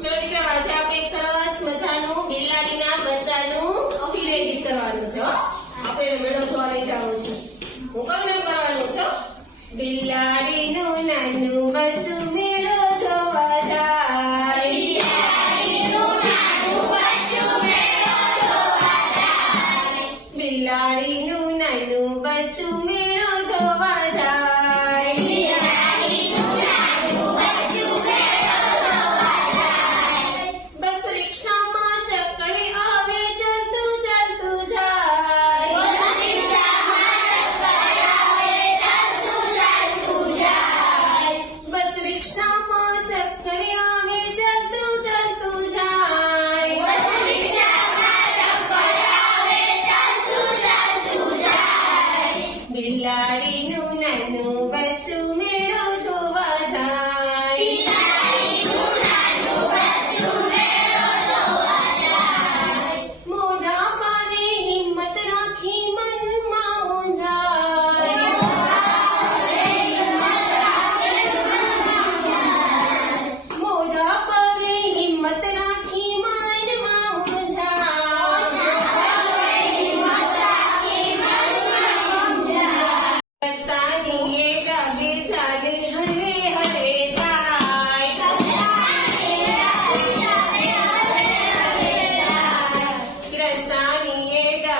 ચલો દીકરા આજે આપણે એક સરસ મજાનું બિલાડીના બચ્ચાનું અભિલેખ કરવાનું છે આપણે મેળો જોવા લઈ જવાનું છે. હું કયું નામ કરવાનું છો? બિલાડીનું નાનું બચ્ચું મેળો જોવા જાય. બિલાડીનું નાનું બચ્ચું બિલાડીનું નાનું બચ્ચું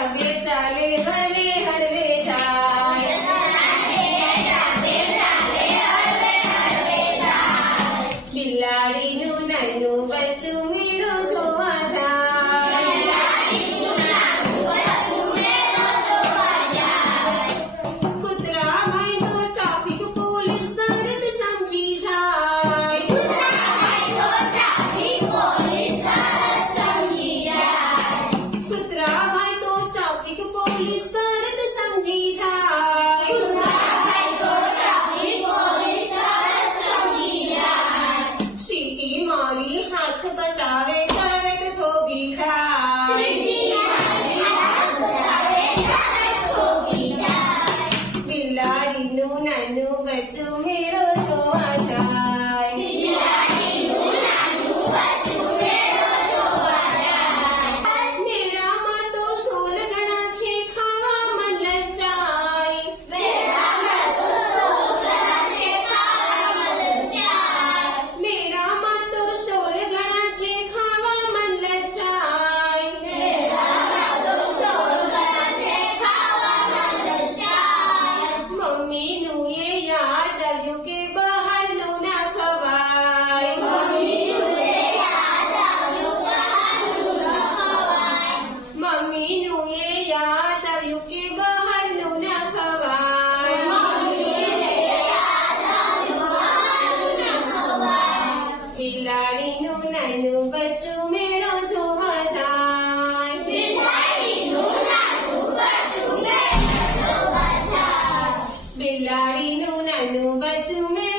એ ચાલે હળવે 你好兔班长 બચ્ચું મેળો જોવા જાય બિલાડીનું નાનું બચ્ચું મેળો